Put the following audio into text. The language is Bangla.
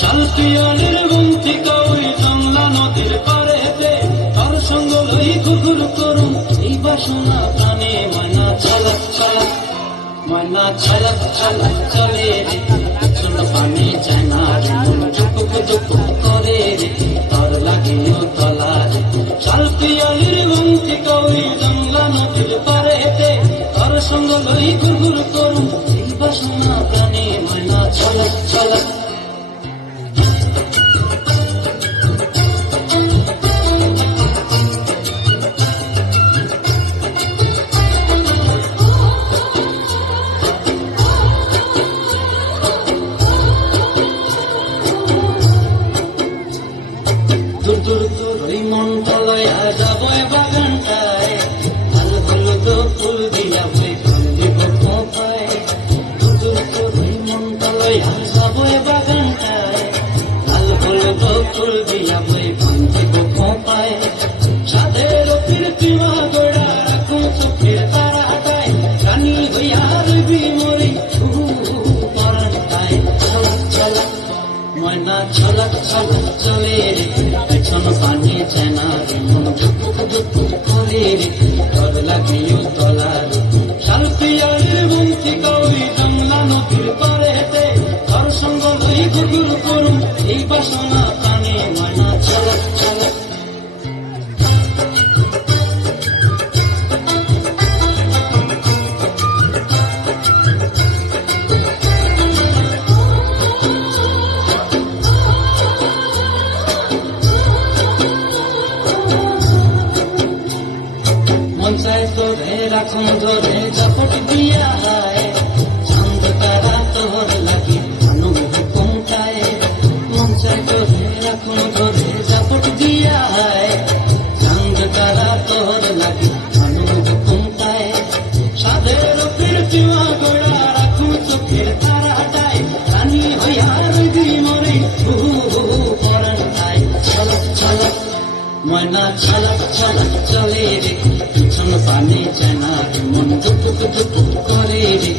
শালপিয়ালের বন্তি কই জংলা নদীর পাড়েতে তার সঙ্গ লই ঘুঘুর করুন এই বাসনা প্রাণে ময়না ছালাক ছালাক ময়না ছালাক ছালাক চলে রে পেছন পানে যায় না রে মন চুপুক চুপুক করে রে তার লাগিও তলা রে শালপিয়ালের বন্তি কই জংলা নদীর পাড়েতে তার সঙ্গ লই ঘুঘুর করুন এই বাসনা প্রাণে ময়না ছালাক ছালাক দূর দূর ওই মনটা লয়া যাব বাগানটায় লাল হলুদ ফুল দিয়া বই দিব কোপায় দূর দূর ওই মনটা লয়া যাব বাগানটায় লাল হলুদ ফুল দিয়া বই দিব কোপায় সাদের কীর্তিমা গোড়া রাখুন চোখের তারাটায় রানী হইয়া রবি মরি পরানটায় ছলক ছলক ময়না ছলক ছলক চলে রে পেছন পানি চেনা রে মন ঝুপুক ঝুপুক করে রে ডর লাগিও তলা রে শালপিয়ালের বন্তি কই জংলা নদীর পাড়েতে তার সঙ্গ লই ঘুঘুর করুন এই বাসনা প্রাণে ময়না ছলক ছলক মঞ্চায় তোরে রাখুন ধরে ঝাপট দিয়া হায় চাঁদ তারা তোর লাগি মানুষ কোনটায় মঞ্চায় তোরে রাখুন ধরে ঝাপট দিয়া হায় চাঁদ তারা তোর লাগি মানুষ কোনটায় সাদের কীর্তিমা গোড়া রাখুন চোখের তারাটায় রানী হইয়া রবি মরে পরানটায় ছলক ছলক ময়না ছলক ছলক চলে রে পেছন পানে চেনা রে মন চুপুক চুপুক করে রে